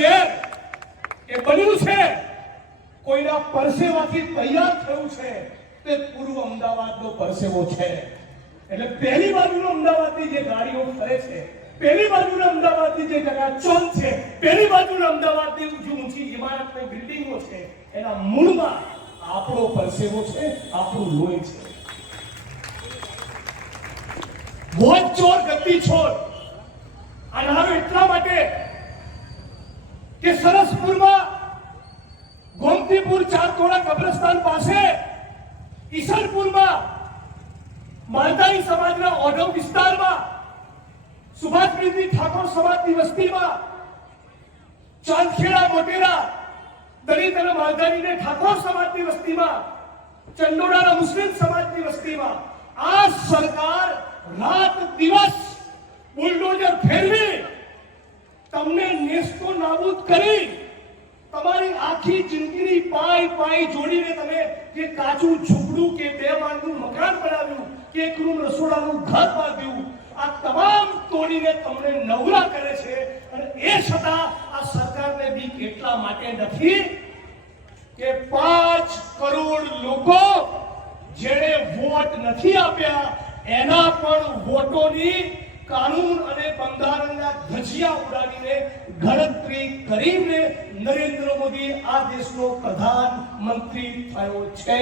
શહેર એ બન્યું છે. કોઈના પરસેવાથી તૈયાર થયું છે તે પૂર્વ અમદાવાદનો પરસેવો છે. એટલે પહેલી બાજુનો અમદાવાદની જે ગાડીઓ ફરે છે, પહેલી બાજુના અમદાવાદની જે ચકાચોંધ છે, પહેલી બાજુના અમદાવાદની ઊંચી ઊંચી ઇમારતની બિલ્ડિંગો છે, એના મૂળમાં આપણો પરસેવો છે, આપણું લોહી છે. ભોજ ચોર ગતિ છોડ. અને હવે એટલા માટે કે સરસપુરમાં ગોમતીપુર ચારકોડા કબ્રસ્તાન પાસે ઈશનપુરમાં માલધારી સમાજના ઓઢવ વિસ્તારમાં સુભાષપ્રીતિ ઠાકોર સમાજની વસ્તીમાં ચાંદખેડા મોટેરા દલિત અને માલધારીને ઠાકોર સમાજની વસ્તીમાં ચંડોડાના મુસ્લિમ સમાજની વસ્તીમાં આ સરકાર રાત દિવસ તમને નાબૂદ કરી તમારી આખી જિંદગીની પાય પાય જોડીને તમે જે કાચું ઝૂંપડું કે બે માળનું મકાન બનાવ્યું, કે એક રૂમ રસોડાનું ઘર બાંધ્યું, આ તમામ તોડીને તમને નવરા કરે છે અને એ છતાં આ સરકારને બી કેટલા માટે નથી કે પાંચ કરોડ લોકો જેણે વોટ નથી આપ્યા, એના પણ વોટોની કાનૂન અને બંધારણના ધજિયા ઉડાવીને ગણતરી કરીને નરેન્દ્ર મોદી આ દેશનો પ્રધાનમંત્રી થયો છે.